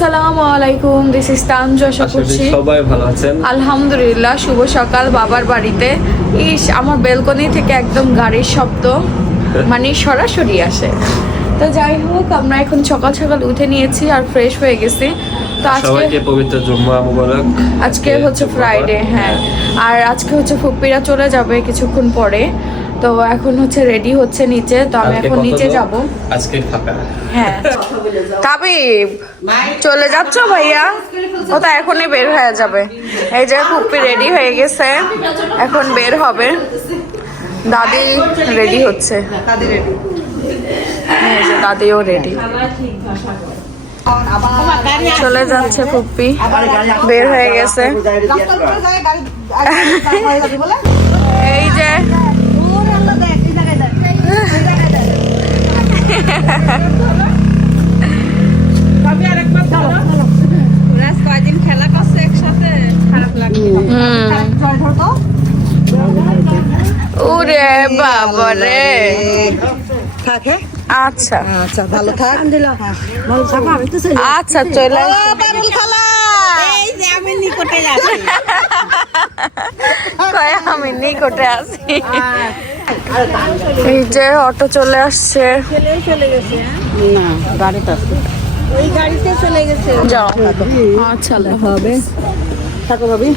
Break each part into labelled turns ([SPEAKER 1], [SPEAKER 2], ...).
[SPEAKER 1] আসসালামু আলাইকুম this is Tanju আশা করছি।
[SPEAKER 2] সবাই ভালো আছেন।
[SPEAKER 1] আলহামদুলিল্লাহ শুভ সকাল বাবার বাড়িতে। ইস আমার বেলকনি থেকে একদম গাড়ির শব্দ মানে সরাসরি আসে। তো যাই হোক আমরা এখন সকাল সকাল উঠে নিয়েছি আর ফ্রেশ হয়ে গেছি। তো আজকে
[SPEAKER 2] পবিত্র জুম্মা মুবারক।
[SPEAKER 1] আজকে হচ্ছে ফ্রাইডে হ্যাঁ। আর আজকে হচ্ছে ফুপ্পিরা চলে যাবে কিছুক্ষণ পরে। তো এখন হচ্ছে রেডি হচ্ছে নিচে তো আমি এখন নিচে যাব।
[SPEAKER 2] আজকে ফাঁকা
[SPEAKER 1] হ্যাঁ। কাবিব চলে যাচ্ছ ভাইয়া? ও তো এখনই বের হয়ে যাবে। এই যে ফুপ্পি রেডি হয়ে গেছে। এখন বের হবে। দাদি রেডি হচ্ছে। দাদিও রেডি চলে যাচ্ছে ফুপ্পি। বের হয়ে গেছে। এই যে
[SPEAKER 3] কয়দিন খেলা করছে একসাথে খারাপ লাগে
[SPEAKER 1] হুম ওরে বাবা রে
[SPEAKER 3] থাকে?
[SPEAKER 1] আচ্ছা।
[SPEAKER 3] আচ্ছা ভালো থাক। ভালো থাকো আমি তো
[SPEAKER 1] আচ্ছা চলে
[SPEAKER 3] পারুল খালা! এই যে আমি নিকটে যাচ্ছি।
[SPEAKER 1] কয় আমি নিকটে আছি। এই যে অটো চলে আসছে
[SPEAKER 3] চলে গেছে না ওই গাড়িতে চলে গেছে
[SPEAKER 1] যাও আচ্ছা
[SPEAKER 3] হবে থাকো ভাবি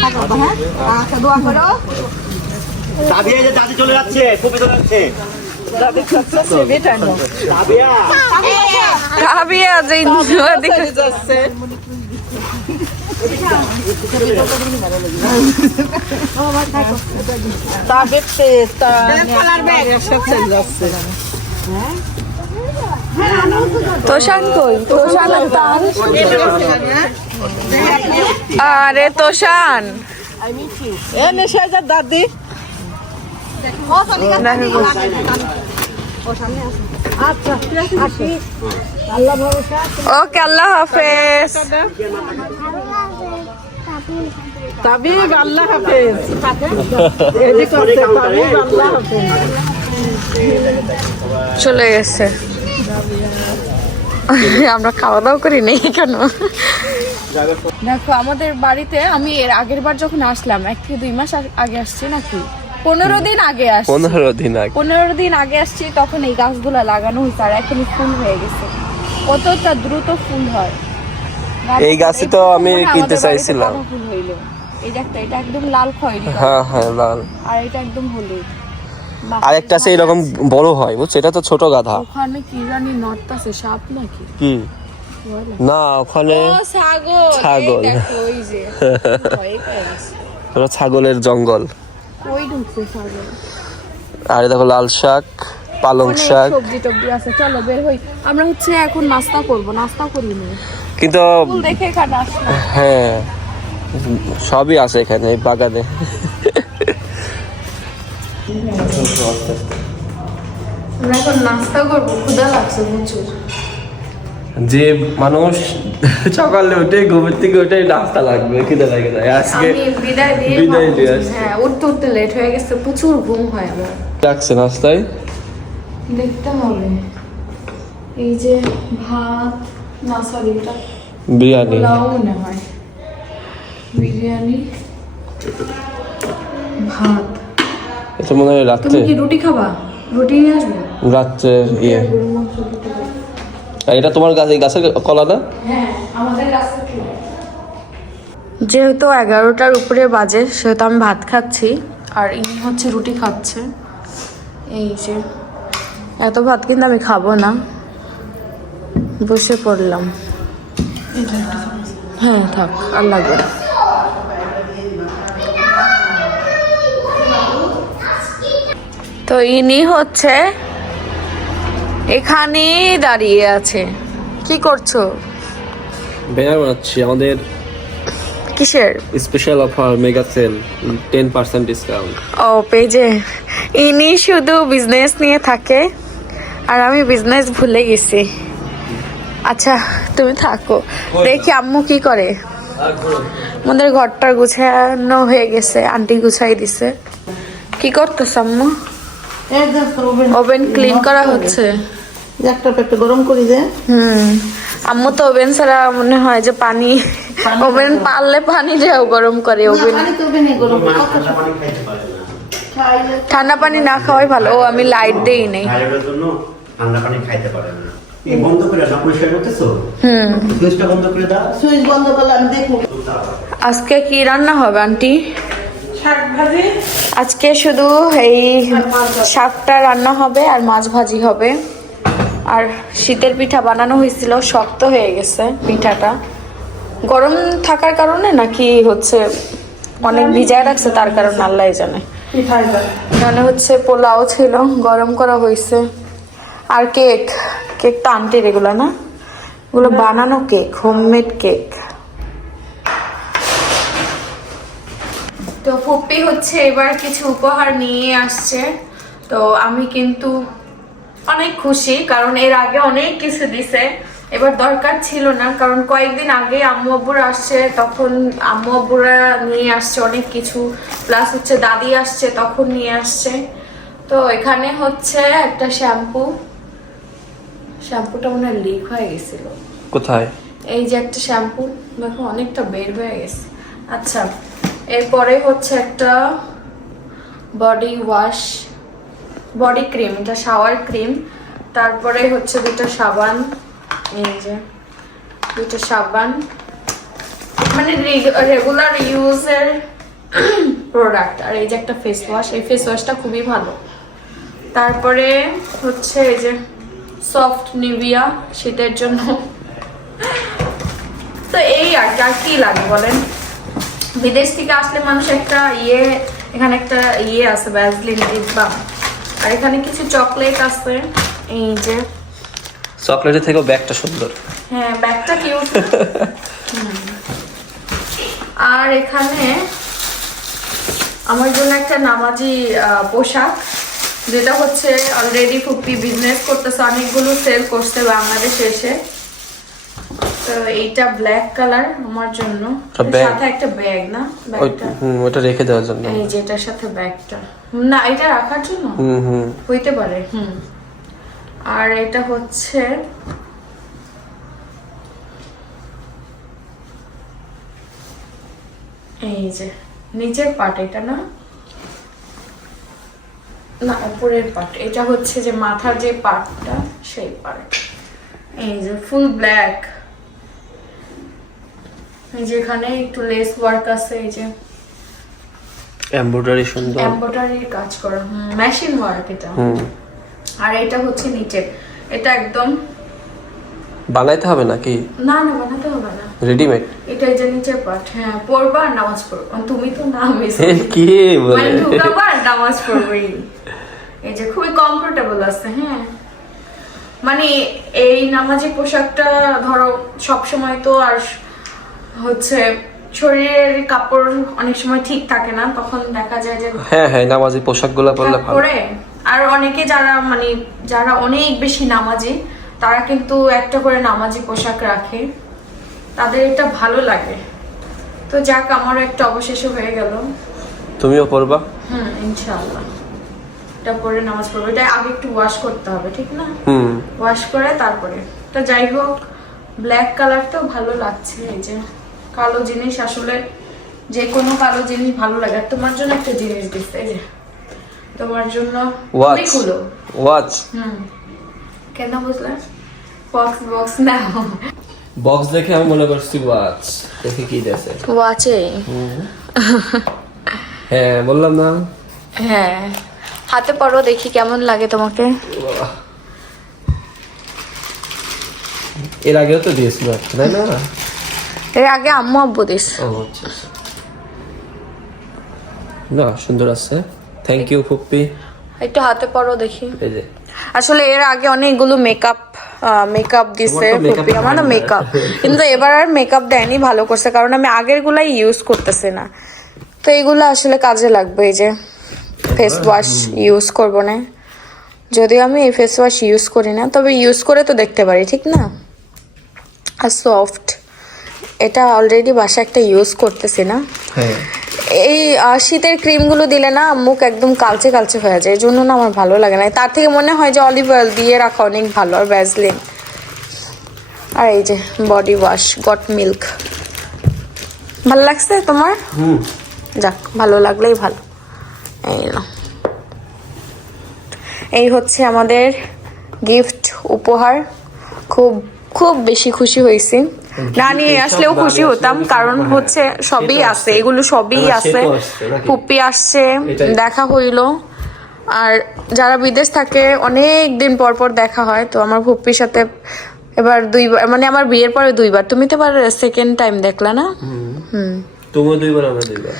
[SPEAKER 3] থাকো হ্যাঁ আচ্ছা দোয়া করো
[SPEAKER 4] দাবি এই যে দাদি চলে খুবই যাচ্ছে
[SPEAKER 3] তা দেখতে তা কালার ব্যাগ সব চলে যাচ্ছে
[SPEAKER 1] তোষান কই? তোষান তার? আরে তোষান।
[SPEAKER 3] এ নেশাজার দাদি। আচ্ছা আসি।
[SPEAKER 1] ওকে আল্লাহ হাফেজ।
[SPEAKER 3] তাবিব আল্লাহ হাফেজ। এদিকে আছে তাবিব আল্লাহ হাফেজ।
[SPEAKER 1] চলে গেছে। আমরা খাওয়া দাওয়া করি নেই কেন? দেখো আমাদের বাড়িতে আমি এর আগের বার যখন আসলাম এক থেকে দুই মাস আগে আসছি নাকি? পনেরো দিন আগে আসছি।
[SPEAKER 2] পনেরো দিন আগে।
[SPEAKER 1] পনেরো দিন আগে আসছি তখন এই গাছগুলো লাগানো হয়েছে আর এখন ফুল হয়ে গেছে। কতটা দ্রুত ফুল হয়।
[SPEAKER 2] এই গাছই তো আমি কিনতে চাইছিলাম।
[SPEAKER 1] কত ফুল হইল? এই যে একটা এটা একদম লাল খয়েরি
[SPEAKER 2] হ্যাঁ হ্যাঁ লাল।
[SPEAKER 1] আর এটা একদম হলুদ। বাহ,
[SPEAKER 2] আরেকটা আছে এরকম বড় হয় বুঝছ? এটা তো ছোট গাধা।
[SPEAKER 1] ওখানে কি জানি নর্থ সাপ নাকি?
[SPEAKER 2] কি? না ওখানে
[SPEAKER 1] ছাগল। গেছে।
[SPEAKER 2] ছাগলের জঙ্গল। আর দেখো লাল শাক পালং শাক।
[SPEAKER 1] সবজি টবজি আছে। চলো বের হই। আমরা হচ্ছে এখন নাস্তা করব। নাস্তা করিনি
[SPEAKER 2] কিন্তু
[SPEAKER 1] ফুল দেখে এখানে আসলাম
[SPEAKER 2] হ্যাঁ সবই আছে এখানে এই বাগানে।
[SPEAKER 1] এখন নাস্তা করব ক্ষুধা লাগছে প্রচুর।
[SPEAKER 2] যে মানুষ সকালে উঠে ঘুমের থেকে উঠে নাস্তা লাগবে খিদে লাগে যায় আজকে
[SPEAKER 1] বিদায় দিয়ে
[SPEAKER 2] বিদায় দিয়ে
[SPEAKER 1] হ্যাঁ উঠতে উঠতে লেট হয়ে গেছে প্রচুর ঘুম হয় আমার।
[SPEAKER 2] ডাকছে নাস্তায়?
[SPEAKER 1] দেখতে হবে। এই যে ভাত না সরি এটা
[SPEAKER 2] বিরিয়ানি।
[SPEAKER 1] মনে হয়। ভাত।
[SPEAKER 2] এটা মনে হয়
[SPEAKER 1] তুমি
[SPEAKER 2] রাত্রে
[SPEAKER 1] কি রুটি খাবা? রুটি নিয়ে আসব?
[SPEAKER 2] রাত্রে ইয়ে। এটা তোমার গাছ এই গাছের কলা না?
[SPEAKER 1] হ্যাঁ আমাদের যেহেতু এগারোটার উপরে বাজে সেহেতু আমি ভাত খাচ্ছি। আর ইনি হচ্ছে রুটি খাচ্ছে। এই যে। এত ভাত কিন্তু আমি খাব না। বসে পড়লাম। হ্যাঁ থাক আর লাগবে না। তো ইনি হচ্ছে এখানেই দাঁড়িয়ে আছে। কি করছ?
[SPEAKER 2] ব্যানার বানাচ্ছি আমাদের
[SPEAKER 1] কিসের?
[SPEAKER 2] Special offer mega sale ten percent discount
[SPEAKER 1] ও পেজে ইনি শুধু বিজনেস নিয়ে থাকে আর আমি বিজনেস ভুলে গেছি। আচ্ছা তুমি থাকো। দেখি আম্মু কি করে। আমাদের ঘরটা গুছানো হয়ে গেছে আন্টি গুছাই দিছে। কি করতেছ আম্মু? ওভেন ক্লিন করা হচ্ছে।
[SPEAKER 3] একটা পেটে গরম করি যে।
[SPEAKER 1] হুম। আম্মু তো ওভেন ছাড়া মনে হয় যে পানি ওভেন পারলে পানি দেও গরম করে ওভেন
[SPEAKER 4] ঠান্ডা পানি না
[SPEAKER 1] খাওয়াই ভালো। ও আমি লাইট দেই নেই।
[SPEAKER 4] ঠান্ডা পানি খাইতে পারে না। এই বন্ধ করে না পরিষ্কার করতেছো?
[SPEAKER 1] হুম।
[SPEAKER 4] সুইচটা বন্ধ করে দাও।
[SPEAKER 3] সুইচ বন্ধ করলে আমি দেখব।
[SPEAKER 1] আজকে কি রান্না হবে আন্টি?
[SPEAKER 3] শাক ভাজি।
[SPEAKER 1] আজকে শুধু এই শাকটা রান্না হবে আর মাছ ভাজি হবে। আর শীতের পিঠা বানানো হয়েছিল শক্ত হয়ে গেছে পিঠাটা। গরম থাকার কারণে নাকি হচ্ছে অনেক ভিজায় রাখছে তার কারণে আল্লাহ জানে।
[SPEAKER 3] যায়
[SPEAKER 1] হচ্ছে পোলাও ছিল গরম করা হয়েছে। আর কেক কেক তো আনতে এগুলো না? এগুলো বানানো কেক হোমমেড কেক। তো ফুপি হচ্ছে এবার কিছু উপহার নিয়ে আসছে। তো আমি কিন্তু অনেক খুশি কারণ এর আগে অনেক কিছু দিছে। এবার দরকার ছিল না কারণ কয়েকদিন আগে আম্মু আব্বুরা আসছে তখন আম্মু আব্বুরা নিয়ে আসছে অনেক কিছু। প্লাস হচ্ছে দাদি আসছে তখন নিয়ে আসছে। তো এখানে হচ্ছে একটা শ্যাম্পু শ্যাম্পুটা মনে হয় লিক হয়ে গেছিল।
[SPEAKER 2] কোথায়?
[SPEAKER 1] এই যে একটা শ্যাম্পু দেখো অনেকটা বের হয়ে গেছে। আচ্ছা এরপরে হচ্ছে একটা বডি ওয়াশ বডি ক্রিম এটা শাওয়ার ক্রিম তারপরে হচ্ছে দুটো সাবান এই যে দুটো সাবান। মানে রেগুলার ইউজের প্রোডাক্ট আর এই যে একটা ফেস ওয়াশ এই ফেস ওয়াশটা খুবই ভালো। তারপরে হচ্ছে এই যে সফট নিভিয়া শীতের জন্য। তো এই আর কি আর কি লাগে বলেন? বিদেশ থেকে আসলে মানুষ একটা ইয়ে এখানে একটা ইয়ে আছে ভ্যাসলিন বা। আর এখানে কিছু চকলেট আছে এই যে।
[SPEAKER 2] চকলেটের থেকেও ব্যাগটা সুন্দর।
[SPEAKER 1] হ্যাঁ ব্যাগটা কিউট আর এখানে আমার জন্য একটা নামাজি পোশাক। যেটা হচ্ছে অলরেডি ফুপি বিজনেস করতেছে অনেকগুলো সেল করছে বাংলাদেশে এসে। তো এইটা ব্ল্যাক কালার আমার জন্য। সাথে একটা ব্যাগ না? ব্যাগটা
[SPEAKER 2] ওটা রেখে দেওয়ার জন্য।
[SPEAKER 1] এই যেটার সাথে ব্যাগটা না এটা রাখার জন্য?
[SPEAKER 2] হুম হুম।
[SPEAKER 1] হইতে পারে হুম। আর এটা হচ্ছে এই যে নিচের পার্ট এটা না? না উপরের পার্ট এটা হচ্ছে যে মাথার যে পার্টটা সেই পার্ট এই যে ফুল ব্ল্যাক এই যে এখানে একটু লেস ওয়ার্ক আছে এই যে
[SPEAKER 2] এমব্রয়ডারি সুন্দর।
[SPEAKER 1] এমব্রয়ডারির কাজ করা। মেশিন ওয়ার্ক এটা। আর এটা হচ্ছে নিচে এটা একদম
[SPEAKER 2] বানাইতে হবে নাকি?
[SPEAKER 1] না না বানাতে হবে না।
[SPEAKER 2] রেডিমেড
[SPEAKER 1] এটা যে পাট হ্যাঁ পড়বা নামাজ পড়বা। তুমি তো না মিস
[SPEAKER 2] কি বলে?
[SPEAKER 1] মানে ঢুকাবা নামাজ পড়বই। এই যে খুবই কমফোর্টেবল আছে হ্যাঁ। মানে এই নামাজি পোশাকটা ধরো সব সময় তো আর হচ্ছে শরীরের কাপড় অনেক সময় ঠিক থাকে না তখন দেখা যায় যে
[SPEAKER 2] হ্যাঁ হ্যাঁ নামাজি পোশাকগুলো পরলে ভালো।
[SPEAKER 1] আর অনেকে যারা মানে যারা অনেক বেশি নামাজি তারা কিন্তু একটা করে নামাজি পোশাক রাখে। তাদের এটা ভালো লাগে। তো যাক আমার একটা অবশেষে হয়ে গেল।
[SPEAKER 2] তুমিও পরবা
[SPEAKER 1] হুম ইনশাআল্লাহ। এটা পরে নামাজ পড়ব। এটা আগে একটু ওয়াশ করতে হবে ঠিক না?
[SPEAKER 2] হুম।
[SPEAKER 1] ওয়াশ করে তারপরে। তো যাই হোক ব্ল্যাক কালার তো ভালো লাগছে এই যে কালো জিনিস আসলে যে কোনো কালো জিনিস ভালো লাগে। আর তোমার জন্য একটা জিনিস দিচ্ছে এই যে। তোমার জন্য
[SPEAKER 2] ওয়াচ ওয়াচ
[SPEAKER 1] হুম। কেন বুঝলে? বক্স বক্স নাও।
[SPEAKER 2] বক্স দেখে আমি মনে করছি ওয়াচ দেখে কি
[SPEAKER 1] ওয়াচে
[SPEAKER 2] হ্যাঁ বললাম না।
[SPEAKER 1] হ্যাঁ। হাতে পরো দেখি কেমন লাগে তোমাকে।
[SPEAKER 2] এর আগেও তো দিয়েছিল তাই না?
[SPEAKER 1] এর আগে আম্মু আব্বু দিস
[SPEAKER 2] ও আচ্ছা আচ্ছা। না সুন্দর আছে। থ্যাংক ইউ ফুপ্পি।
[SPEAKER 1] একটু হাতে পরো দেখি।
[SPEAKER 2] এই যে।
[SPEAKER 1] আসলে এর আগে অনেকগুলো মেকআপ মেকআপ দিছে ফুপি আমার না মেকআপ কিন্তু এবার আর মেকআপ দেয়নি ভালো করছে কারণ আমি আগের গুলাই ইউজ করতেছি না। তো এগুলো আসলে কাজে লাগবে এই যে ফেস ওয়াশ ইউজ করব না। যদিও আমি এই ফেস ওয়াশ ইউজ করি না তবে ইউজ করে তো দেখতে পারি ঠিক না? আর সফট এটা অলরেডি বাসা একটা ইউজ করতেছি না।
[SPEAKER 2] হ্যাঁ।
[SPEAKER 1] এই শীতের ক্রিমগুলো দিলে না মুখ একদম কালচে কালচে হয়ে যায় এই জন্য না আমার ভালো লাগে না। তার থেকে মনে হয় যে অলিভ অয়েল দিয়ে রাখা অনেক ভালো আর ভ্যাসলিন আর এই যে বডি ওয়াশ গট মিল্ক ভালো লাগছে তোমার? যাক ভালো লাগলেই ভালো। এই না এই হচ্ছে আমাদের গিফট উপহার। খুব খুব বেশি খুশি হয়েছি। না নিয়ে আসলেও খুশি হতাম কারণ হচ্ছে। সবই আছে এগুলো সবই আছে
[SPEAKER 2] তো আসছে।
[SPEAKER 1] দেখা হইল। আর যারা বিদেশ থাকে অনেক দিন পর পর দেখা হয় তো আমার ফুপ্পির সাথে এবার দুইবার মানে আমার বিয়ের পরে দুইবার। তুমি তো এবার সেকেন্ড টাইম দেখলা না? হুম।
[SPEAKER 2] তুমিও দুইবার আমরা দুইবার।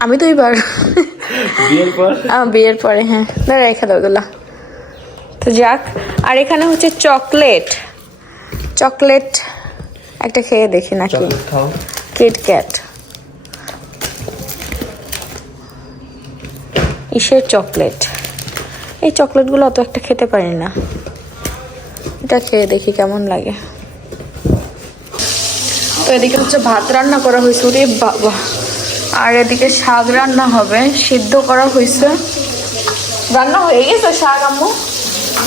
[SPEAKER 1] আমি দুইবার।
[SPEAKER 2] বিয়ের পর?
[SPEAKER 1] বিয়ের পরে হ্যাঁ। দাঁড়া রেখে দাও এগুলা তো যাক আর এখানে হচ্ছে চকলেট। চকলেট একটা খেয়ে দেখি নাকি। কিটক্যাট ইসের চকলেট। এই চকলেটগুলো অত একটা খেতে পারি না। এটা খেয়ে দেখি কেমন লাগে। তো এদিকে হচ্ছে ভাত রান্না করা হয়েছে। ওরে বাবা। আর এদিকে শাক রান্না হবে। সিদ্ধ করা হয়েছে। রান্না হয়ে গেছে শাক আম্মু?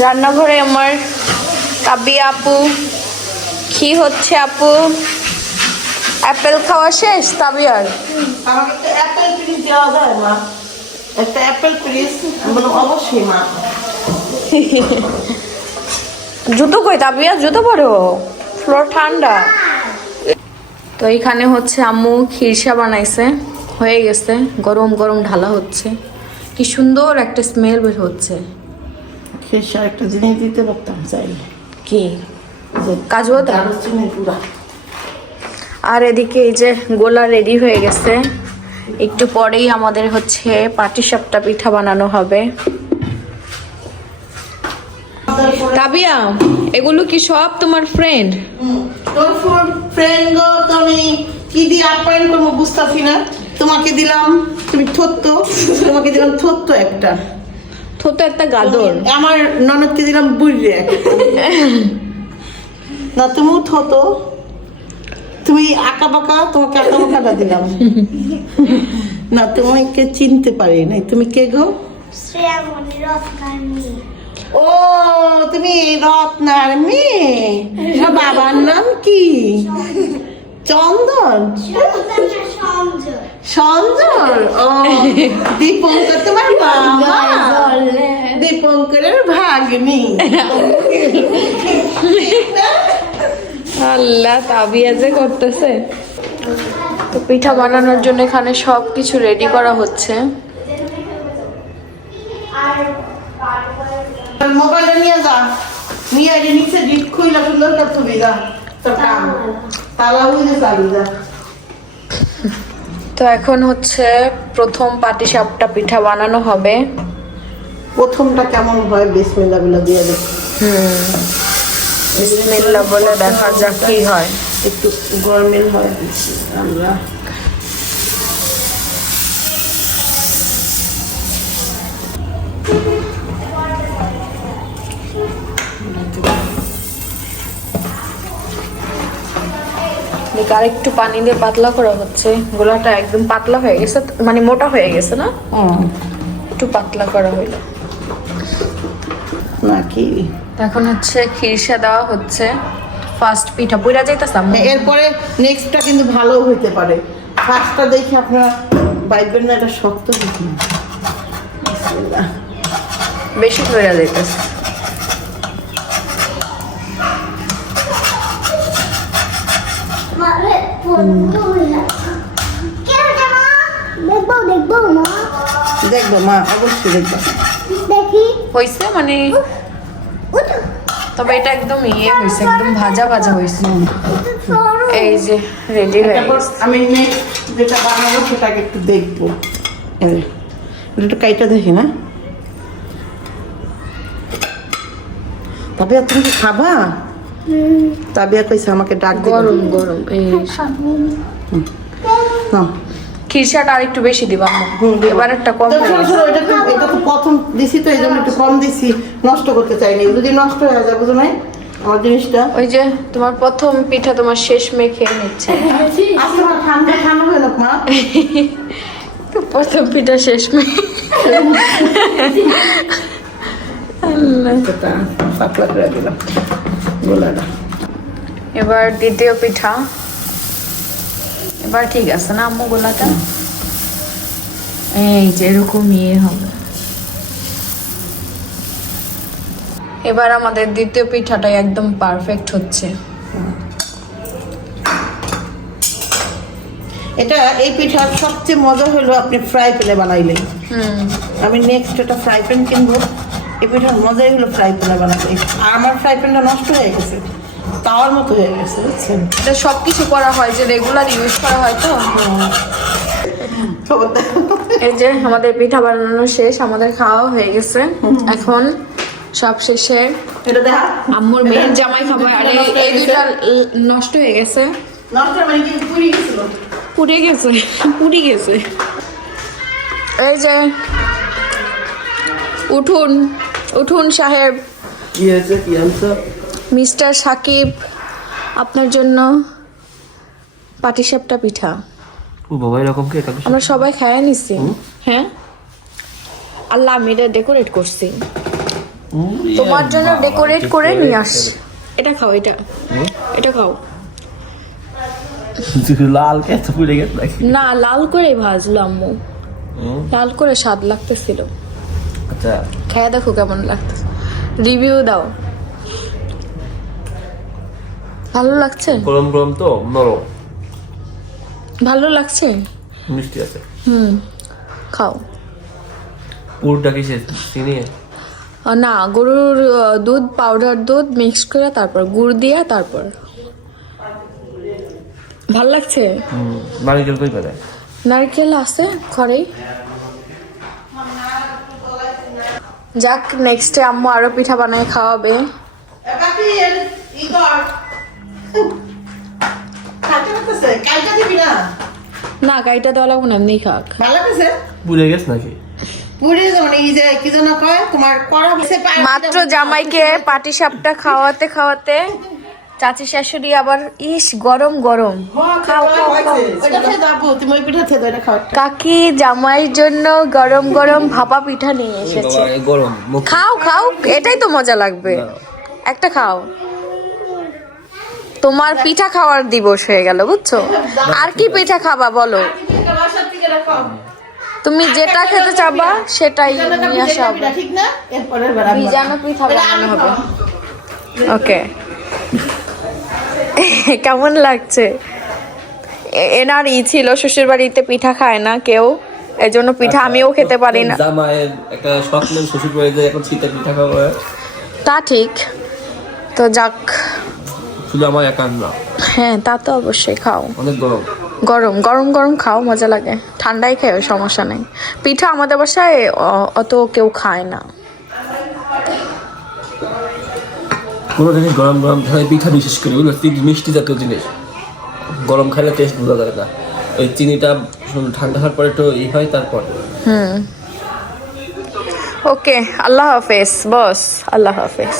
[SPEAKER 1] রান্নাঘরে আমার কাবি আপু কি হচ্ছে আপু। অ্যাপেল খাওয়া শেষ তাবিয়ার
[SPEAKER 3] আমাকে একটা অ্যাপেল পিস দেওয়া যায় মা। একটা অ্যাপেল পিস বললাম অবশ্যই মা।
[SPEAKER 1] জুতো কই? তাবিয়া জুতো পরো? ফ্লোর ঠান্ডা। তো এখানে হচ্ছে আম্মু খিরসা বানাইছে। হয়ে গেছে। গরম গরম ঢালা হচ্ছে। কি সুন্দর একটা স্মেল বের হচ্ছে।
[SPEAKER 3] খেসা একটা জিনিস দিতে পারতাম চাইলে।
[SPEAKER 1] কি? কাজু বাদাম?
[SPEAKER 3] দারুচিনি গুঁড়া
[SPEAKER 1] আর এদিকে এই যে গোলা রেডি হয়ে গেছে। একটু পরেই আমাদের হচ্ছে পাটি পাটিসাপটা পিঠা বানানো হবে। তাবিয়া এগুলো কি সব তোমার ফ্রেন্ড
[SPEAKER 3] তোর ফ্রেন্ড গো তো আমি কি দিয়ে আপ্যায়ন করব বুঝতেছি না। তোমাকে দিলাম তুমি থত্ত তোমাকে দিলাম থত্ত একটা।
[SPEAKER 1] তো একটা গাদর।
[SPEAKER 3] আমার ননদকে দিলাম একটা না তুমিও থত তুমি আঁকা বাঁকা তোমাকে আঁকা বাঁকাটা দিলাম। না তোমাকে চিনতে পারি নাই। তুমি কে গো? ও তুমি রত্নার মেয়ে বাবার নাম কি? চন্দন?
[SPEAKER 5] সঞ্জয়
[SPEAKER 3] ও দীপঙ্কর তোমার মামা দীপঙ্করের ভাগ্নি।
[SPEAKER 1] আল্লাহ তাবিয়া যে করতেছে। তো পিঠা বানানোর জন্য এখানে সব কিছু রেডি করা হচ্ছে।
[SPEAKER 3] মোবাইলটা নিয়ে যা। নিয়ে নিচে ডিপ খুইলা সুন্দর করে তুমি যা।
[SPEAKER 1] তো এখন হচ্ছে প্রথম পাটিসাপটা পিঠা বানানো হবে।
[SPEAKER 3] প্রথমটা কেমন হয় বিসমিল্লা বলে দিয়ে হুম।
[SPEAKER 1] বিসমিল্লাহ বলে দেখা যাক কি হয়।
[SPEAKER 3] একটু গরমের হয়। আমরা
[SPEAKER 1] আর একটু পানি দিয়ে পাতলা করা হচ্ছে। গোলাটা একদম পাতলা হয়ে গেছে মানে মোটা হয়ে গেছে না? একটু পাতলা করা হইল।
[SPEAKER 3] নাকি
[SPEAKER 1] এখন হচ্ছে খিরসা দেওয়া হচ্ছে। ফার্স্ট পিঠা পুরা যাইতেছে
[SPEAKER 3] এরপরে নেক্সটটা কিন্তু ভালো হইতে পারে। ফার্স্টটা দেখে আপনারা বাইবেন না এটা শক্ত
[SPEAKER 1] বেশি পুরা যাইতেছে
[SPEAKER 5] মারে বন্ধু কেন জামা দেখব দেখব মা
[SPEAKER 3] অবশ্যই দেখব।
[SPEAKER 1] হয়েছে মানে? তবে এটা একদম ইয়ে হয়েছে একদম ভাজা ভাজা হয়েছে এই যে রেডি হয়ে
[SPEAKER 3] আমি যেটা বানাবো সেটাকে একটু দেখব। একটু কাইটা দেখি না? তবে তুমি কি খাবা? তাবিয়া কইছে আমাকে ডাক।
[SPEAKER 1] গরম গরম এই
[SPEAKER 3] নাও।
[SPEAKER 1] খিরসাটা আর একটু বেশি দিবা এবার একটা কম হয়ে
[SPEAKER 3] এটা তো- প্রথম দিছি তো এই জন্য একটু কম দিছি। নষ্ট করতে চাইনি। যদি নষ্ট হয়ে যায় বুঝো নাই? আমার জিনিসটা।
[SPEAKER 1] ওই যে তোমার প্রথম পিঠা তোমার শেষ মেখে নিচ্ছে।
[SPEAKER 3] ঠান্ডা ঠান্ডা হয়ে না মা।
[SPEAKER 1] প্রথম পিঠা শেষ মেখে আল্লাহ।
[SPEAKER 3] পাতলা করে দিলাম। গোলাটা।
[SPEAKER 1] এবার দ্বিতীয় পিঠা। এবার ঠিক আছে না আম্মু গোলাটা? এই যে এরকম ইয়ে হবে। এবার আমাদের দ্বিতীয় পিঠাটাই একদম পারফেক্ট হচ্ছে।
[SPEAKER 3] এটা এই পিঠার সবচেয়ে মজা হলো আপনি ফ্রাই প্যানে বানাইলে
[SPEAKER 1] হুম।
[SPEAKER 3] আমি নেক্সট এটা ফ্রাই প্যান কিনবো। এই পিঠার মজাই হলো ফ্রাই প্যানে বানাতে। আর আমার ফ্রাই প্যানটা নষ্ট হয়ে গেছে। তাওয়ার মতো হয়ে গেছে বুঝছেন?
[SPEAKER 1] এটা সব কিছু করা হয় যে রেগুলার ইউজ করা হয় তো। এই যে আমাদের পিঠা বানানো শেষ আমাদের খাওয়া হয়ে গেছে। এখন সব শেষে
[SPEAKER 3] এটা দেখা।
[SPEAKER 1] আম্মুর মেয়ের জামাই খাবার। আরে এই দুইটা নষ্ট হয়ে গেছে।
[SPEAKER 3] মানে
[SPEAKER 1] পুড়ে গেছে পুড়ে গেছে। এই যে উঠুন। উঠুন সাহেব।
[SPEAKER 2] কি হয়েছে? কি আনছো
[SPEAKER 1] মিস্টার সাকিব আপনার জন্য পাটিসাপটা পিঠা।
[SPEAKER 2] ও বাবা এরকম কি এটা
[SPEAKER 1] আমরা সবাই খায়া নিছি। হ্যাঁ? আল্লাহ আমি এটা ডেকোরেট করছি। তোমার জন্য ডেকোরেট করে নিয়ে আস এটা খাও এটা। এটা খাও।
[SPEAKER 2] লাল কে পুড়ে গেছে
[SPEAKER 1] না লাল করে ভাজলো আম্মু লাল করে স্বাদ লাগতেছিল।
[SPEAKER 2] আচ্ছা।
[SPEAKER 1] খেয়ে দেখো কেমন লাগতেছে। রিভিউ দাও। ভালো লাগছে?
[SPEAKER 2] গরম গরম তো নরম।
[SPEAKER 1] ভালো লাগছে?
[SPEAKER 2] মিষ্টি আছে।
[SPEAKER 1] হুম খাও।
[SPEAKER 2] পুরটা কিসে চিনি?
[SPEAKER 1] না গরুর দুধ পাউডার দুধ মিক্স করে তারপর গুড় দিয়া তারপর। ভালো লাগছে?
[SPEAKER 2] নারিকেল কই পারে?
[SPEAKER 1] নারকেল আছে ঘরে যাক নেক্সটে আম্মু আরও পিঠা বানায় খাওয়াবে।
[SPEAKER 3] না?
[SPEAKER 1] না গাড়িটা দেওয়া লাগবো না এমনি খাক।
[SPEAKER 3] বুঝে
[SPEAKER 2] পুড়ে গেছে নাকি?
[SPEAKER 3] মানে এই যে কি যেন কয় তোমার করা হয়েছে
[SPEAKER 1] মাত্র জামাইকে পাটি সাপটা খাওয়াতে খাওয়াতে চাচি শাশুড়ি আবার ইস গরম গরম। খাও কাকি জামাইয়ের জন্য গরম গরম ভাপা পিঠা নিয়ে এসেছে। খাও খাও এটাই তো মজা লাগবে। একটা খাও। তোমার পিঠা খাওয়ার দিবস হয়ে গেল বুঝছ? আর কি পিঠা খাবা বলো? তুমি যেটা খেতে চাবা সেটাই নিয়ে আসা হবে।
[SPEAKER 3] পিঠা, ঠিক না? এরপরের বার
[SPEAKER 1] পিঠা বানানো হবে। ওকে। কেমন লাগছে? এনার ই ছিল শ্বশুর বাড়িতে পিঠা খায় না কেউ এজন্য পিঠা আমিও খেতে পারি না।
[SPEAKER 2] জামাইয়ের একটা স্বপ্ন শ্বশুর বাড়ি এখন শীতের পিঠা খাওয়া
[SPEAKER 1] তা ঠিক। তো যাক।
[SPEAKER 2] শুধু আমার একার না।
[SPEAKER 1] হ্যাঁ তা তো অবশ্যই খাও।
[SPEAKER 2] অনেক গরম।
[SPEAKER 1] গরম গরম গরম খাও মজা লাগে। ঠান্ডাই খেয়ে সমস্যা নেই। পিঠা আমাদের বাসায় অত কেউ খায় না।
[SPEAKER 2] কোনো জিনিস গরম গরম খাই পিঠা বিশেষ করে চিনি মিষ্টি জাতীয় জিনিস। গরম খাইলে টেস্ট বোঝা যায় না। ওই চিনিটা ঠান্ডা হওয়ার পরে একটু ই হয়, তারপর।
[SPEAKER 1] ওকে, আল্লাহ হাফেজ, বস, আল্লাহ হাফেজ।